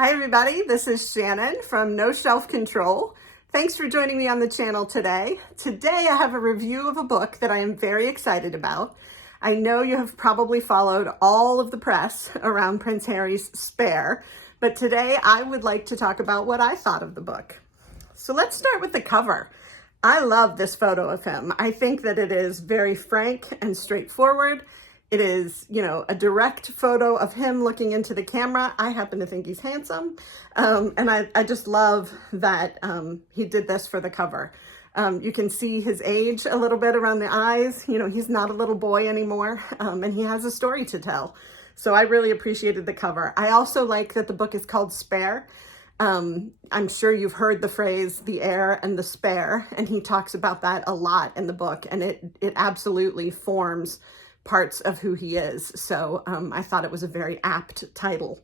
Hi everybody, this is Shannon from No Shelf Control. Thanks for joining me on the channel today. Today I have a review of a book that I am very excited about. I know you have probably followed all of the press around Prince Harry's Spare, but today I would like to talk about what I thought of the book. So let's start with the cover. I love this photo of him. I think that it is very frank and straightforward. It is, a direct photo of him looking into the camera. I happen to think he's handsome. And I just love that he did this for the cover. You can see his age a little bit around the eyes. He's not a little boy anymore, and he has a story to tell. So I really appreciated the cover. I also like that the book is called Spare. I'm sure you've heard the phrase, the heir and the spare, and he talks about that a lot in the book, and it absolutely forms parts of who he is. So I thought it was a very apt title.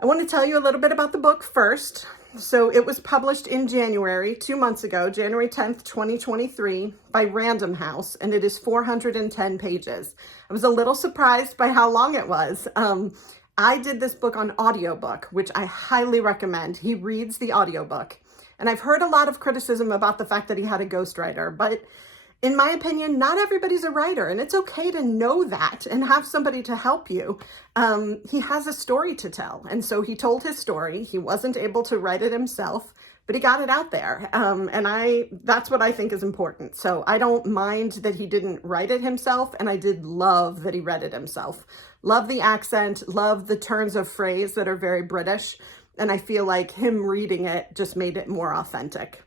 I want to tell you a little bit about the book first. So it was published in January, 2 months ago, January 10th, 2023, by Random House, and it is 410 pages. I was a little surprised by how long it was. I did this book on audiobook, which I highly recommend. He reads the audiobook. And I've heard a lot of criticism about the fact that he had a ghostwriter, but in my opinion, not everybody's a writer, and it's okay to know that and have somebody to help you. He has a story to tell, and so he told his story. He wasn't able to write it himself, but he got it out there, and that's what I think is important. So I don't mind that he didn't write it himself, and I did love that he read it himself. Love the accent, love the turns of phrase that are very British, and I feel like him reading it just made it more authentic.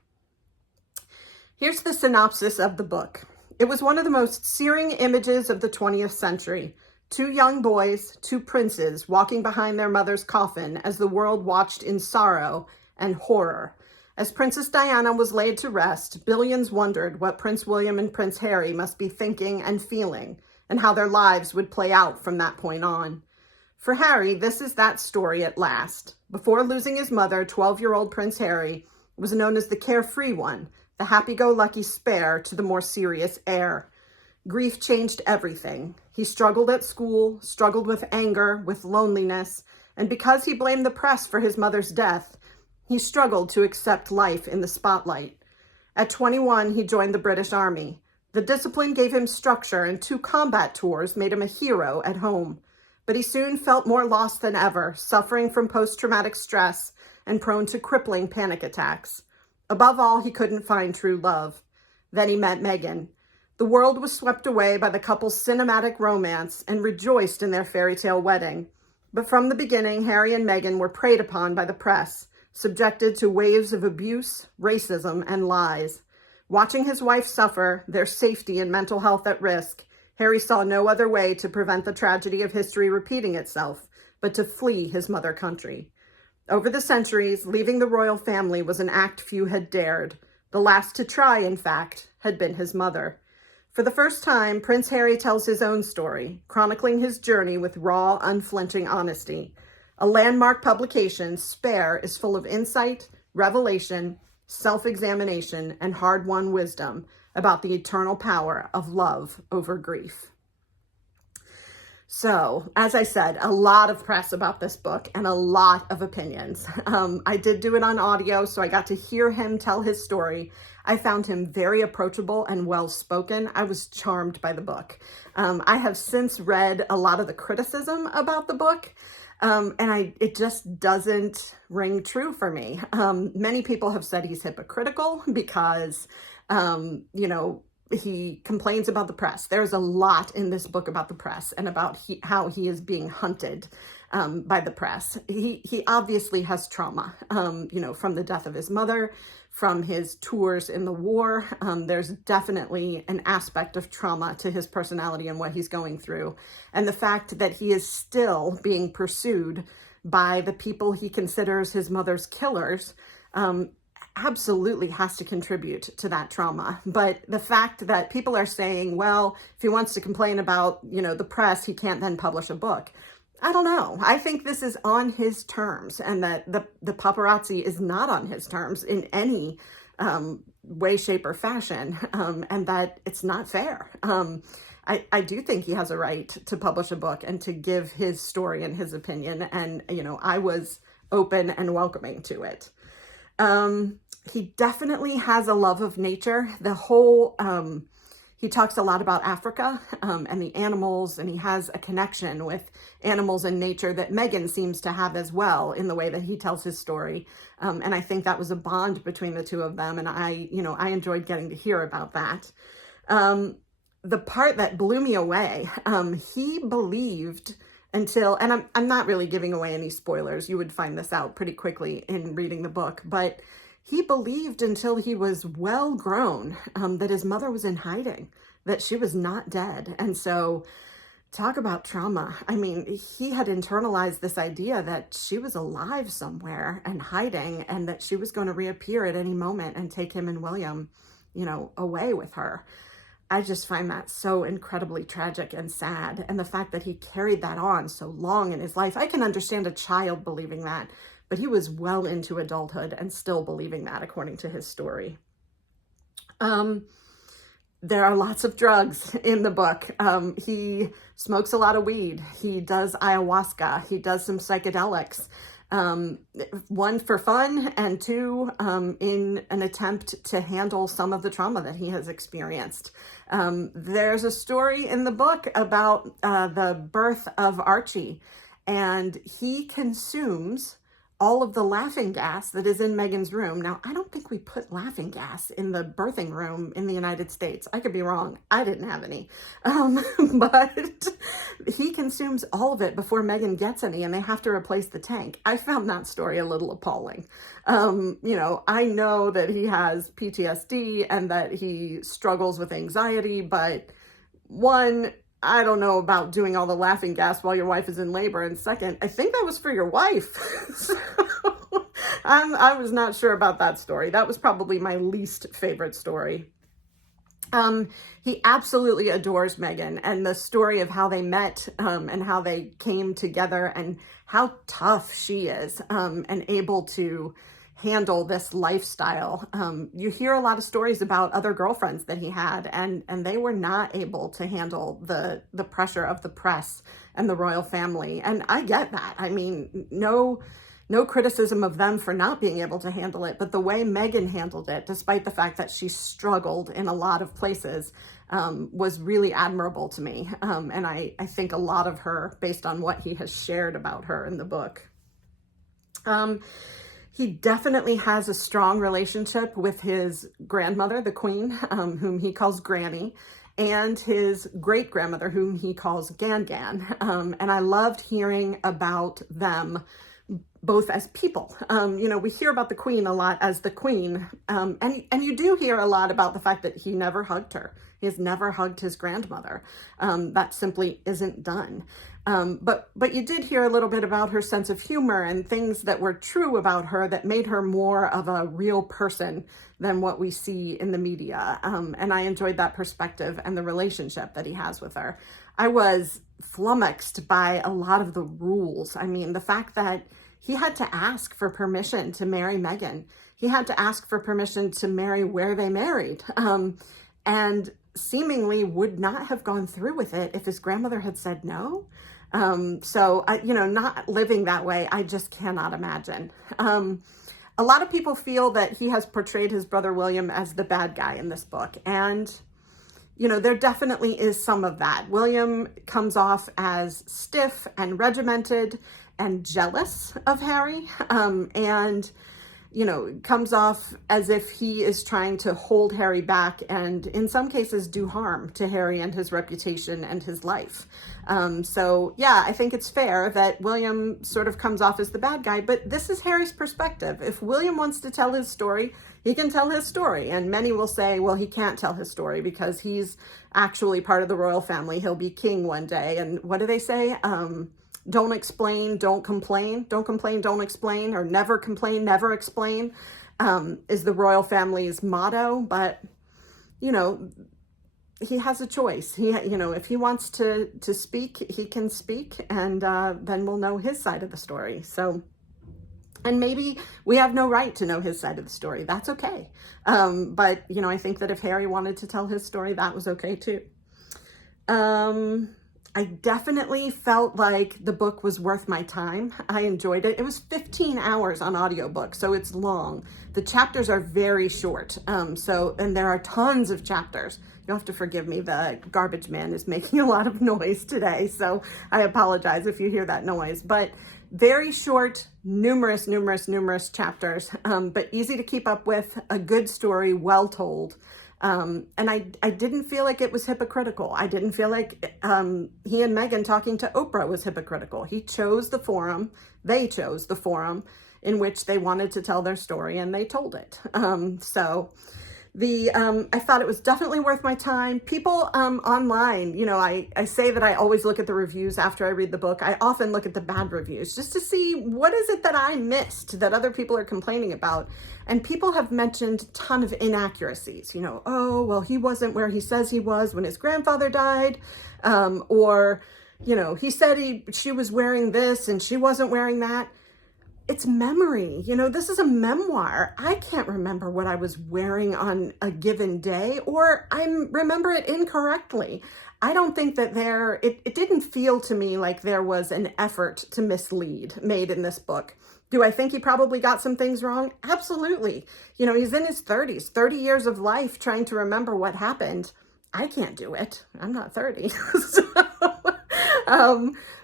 Here's the synopsis of the book. It was one of the most searing images of the 20th century. 2 young boys, 2 princes, walking behind their mother's coffin as the world watched in sorrow and horror. As Princess Diana was laid to rest, billions wondered what Prince William and Prince Harry must be thinking and feeling, and how their lives would play out from that point on. For Harry, this is that story at last. Before losing his mother, 12-year-old Prince Harry was known as the carefree one, the happy-go-lucky spare to the more serious heir. Grief changed everything. He struggled at school, struggled with anger, with loneliness, and because he blamed the press for his mother's death, he struggled to accept life in the spotlight. At 21, he joined the British Army. The discipline gave him structure, and 2 combat tours made him a hero at home. But he soon felt more lost than ever, suffering from post-traumatic stress and prone to crippling panic attacks. Above all, he couldn't find true love. Then he met Meghan. The world was swept away by the couple's cinematic romance and rejoiced in their fairy tale wedding. But from the beginning, Harry and Meghan were preyed upon by the press, subjected to waves of abuse, racism, and lies. Watching his wife suffer, their safety and mental health at risk, Harry saw no other way to prevent the tragedy of history repeating itself, but to flee his mother country. Over the centuries, leaving the royal family was an act few had dared. The last to try, in fact, had been his mother. For the first time, Prince Harry tells his own story, chronicling his journey with raw, unflinching honesty. A landmark publication, Spare is full of insight, revelation, self-examination, and hard-won wisdom about the eternal power of love over grief. So, as I said, a lot of press about this book and a lot of opinions. I did do it on audio, so I got to hear him tell his story. I found him very approachable and well-spoken. I was charmed by the book. I have since read a lot of the criticism about the book, and it just doesn't ring true for me. Many people have said he's hypocritical because, he complains about the press. There's a lot in this book about the press and about how he is being hunted by the press. He obviously has trauma, from the death of his mother, from his tours in the war. There's definitely an aspect of trauma to his personality and what he's going through. And the fact that he is still being pursued by the people he considers his mother's killers, absolutely has to contribute to that trauma. But the fact that people are saying, well, if he wants to complain about, the press, he can't then publish a book. I don't know. I think this is on his terms, and that the paparazzi is not on his terms in any way, shape, or fashion, and that it's not fair. I do think he has a right to publish a book and to give his story and his opinion. And, I was open and welcoming to it. He definitely has a love of nature. He talks a lot about Africa and the animals, and he has a connection with animals and nature that Megan seems to have as well in the way that he tells his story. And I think that was a bond between the two of them. And I enjoyed getting to hear about that. The part that blew me away, he believed until, and I'm not really giving away any spoilers. You would find this out pretty quickly in reading the book, but he believed until he was well grown that his mother was in hiding, that she was not dead. And so talk about trauma. I mean, he had internalized this idea that she was alive somewhere and hiding, and that she was going to reappear at any moment and take him and William, away with her. I just find that so incredibly tragic and sad. And the fact that he carried that on so long in his life, I can understand a child believing that, but he was well into adulthood and still believing that, according to his story. There are lots of drugs in the book. He smokes a lot of weed. He does ayahuasca. He does some psychedelics. One, for fun, and two, in an attempt to handle some of the trauma that he has experienced. There's a story in the book about the birth of Archie, and he consumes all of the laughing gas that is in Megan's room. Now, I don't think we put laughing gas in the birthing room in the United States. I could be wrong. I didn't have any. But he consumes all of it before Megan gets any, and they have to replace the tank. I found that story a little appalling. I know that he has PTSD and that he struggles with anxiety, but one, I don't know about doing all the laughing gas while your wife is in labor. And second, I think that was for your wife. So I was not sure about that story. That was probably my least favorite story. He absolutely adores Megan, and the story of how they met and how they came together and how tough she is and able to handle this lifestyle. You hear a lot of stories about other girlfriends that he had, and they were not able to handle the pressure of the press and the royal family. And I get that. I mean, no criticism of them for not being able to handle it, but the way Megan handled it, despite the fact that she struggled in a lot of places, was really admirable to me. And I think a lot of her based on what he has shared about her in the book. He definitely has a strong relationship with his grandmother, the Queen, whom he calls Granny, and his great-grandmother, whom he calls Gan-Gan. And I loved hearing about them both as people. We hear about the Queen a lot as the Queen, and you do hear a lot about the fact that he never hugged her. He has never hugged his grandmother. That simply isn't done. But you did hear a little bit about her sense of humor and things that were true about her that made her more of a real person than what we see in the media. And I enjoyed that perspective and the relationship that he has with her. I was flummoxed by a lot of the rules. I mean, the fact that he had to ask for permission to marry Meghan. He had to ask for permission to marry where they married. And seemingly would not have gone through with it if his grandmother had said no. So, not living that way, I just cannot imagine. A lot of people feel that he has portrayed his brother William as the bad guy in this book. And, there definitely is some of that. William comes off as stiff and regimented and jealous of Harry. And comes off as if he is trying to hold Harry back and in some cases do harm to Harry and his reputation and his life. I think it's fair that William sort of comes off as the bad guy, but this is Harry's perspective. If William wants to tell his story, he can tell his story. And many will say, well, he can't tell his story because he's actually part of the royal family. He'll be king one day. And what do they say? Don't explain, don't complain. Don't complain, don't explain. Or never complain, never explain is the royal family's motto. But, he has a choice. If he wants to speak, he can speak. And then we'll know his side of the story. So, and maybe we have no right to know his side of the story. That's okay. But, I think that if Harry wanted to tell his story, that was okay too. I definitely felt like the book was worth my time. I enjoyed it. It was 15 hours on audiobook, so it's long. The chapters are very short, and there are tons of chapters. You'll have to forgive me, the garbage man is making a lot of noise today, so I apologize if you hear that noise. But very short, numerous chapters, but easy to keep up with, a good story, well told. And I didn't feel like it was hypocritical. I didn't feel like he and Meghan talking to Oprah was hypocritical. They chose the forum in which they wanted to tell their story, and they told it. I thought it was definitely worth my time. People online, I say that I always look at the reviews after I read the book. I often look at the bad reviews just to see what is it that I missed that other people are complaining about. And people have mentioned a ton of inaccuracies, oh, well, he wasn't where he says he was when his grandfather died. He said she was wearing this and she wasn't wearing that. It's memory. This is a memoir. I can't remember what I was wearing on a given day, or I remember it incorrectly. I don't think that it didn't feel to me like there was an effort to mislead made in this book. Do I think he probably got some things wrong? Absolutely. He's in his 30s, 30 years of life trying to remember what happened. I can't do it. I'm not 30.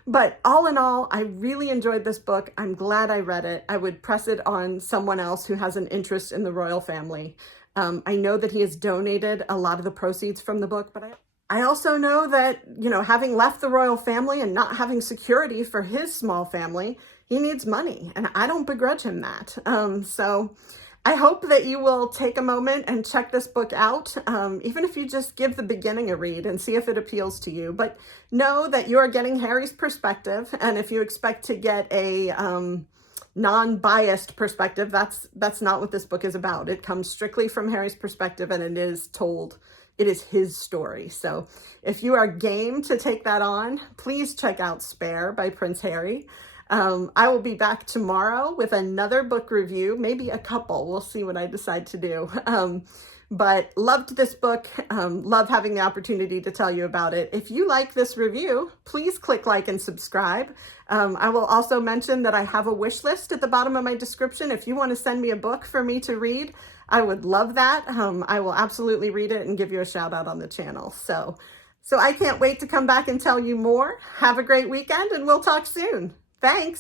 But all in all, I really enjoyed this book. I'm glad I read it. I would press it on someone else who has an interest in the royal family. I know that he has donated a lot of the proceeds from the book, but I also know that, having left the royal family and not having security for his small family, he needs money, and I don't begrudge him that. So I hope that you will take a moment and check this book out, even if you just give the beginning a read and see if it appeals to you. But know that you are getting Harry's perspective, and if you expect to get a non-biased perspective, that's not what this book is about. It comes strictly from Harry's perspective, and it is his story. So if you are game to take that on, please check out Spare by Prince Harry. I will be back tomorrow with another book review, maybe a couple. We'll see what I decide to do. But loved this book. Love having the opportunity to tell you about it. If you like this review, please click like and subscribe. I will also mention that I have a wish list at the bottom of my description. If you want to send me a book for me to read, I would love that. I will absolutely read it and give you a shout out on the channel. So I can't wait to come back and tell you more. Have a great weekend, and we'll talk soon. Thanks.